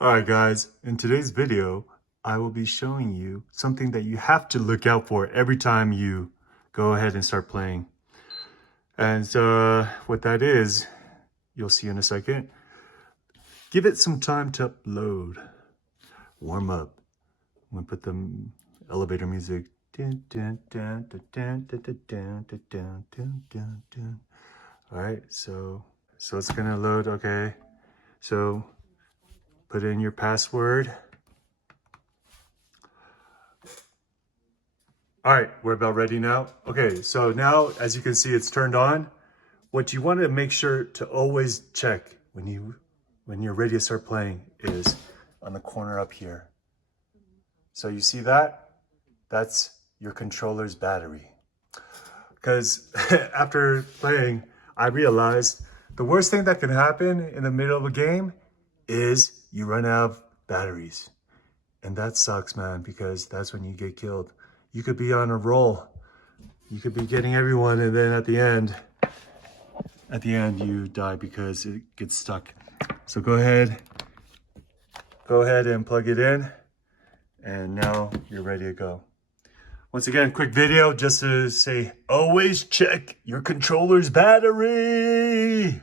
Alright guys, in today's video, I will be showing you something that you have to look out for every time you go ahead and start playing. And what that is, you'll see in a second. Give it some time to upload. Warm up. I'm gonna put the elevator music. Alright, so it's gonna load, okay. So put in your password. All right, we're about ready now. Okay, so now as you can see, it's turned on. What you want to make sure to always check when you're ready to start playing is on the corner up here. So you see that? That's your controller's battery. Because after playing, I realized the worst thing that can happen in the middle of a game is you run out of batteries. And that sucks, man, because that's when you get killed. You could be on a roll. You could be getting everyone, and then at the end you die because it gets stuck. So go ahead and plug it in, and now you're ready to go. Once again, quick video just to say, always check your controller's battery.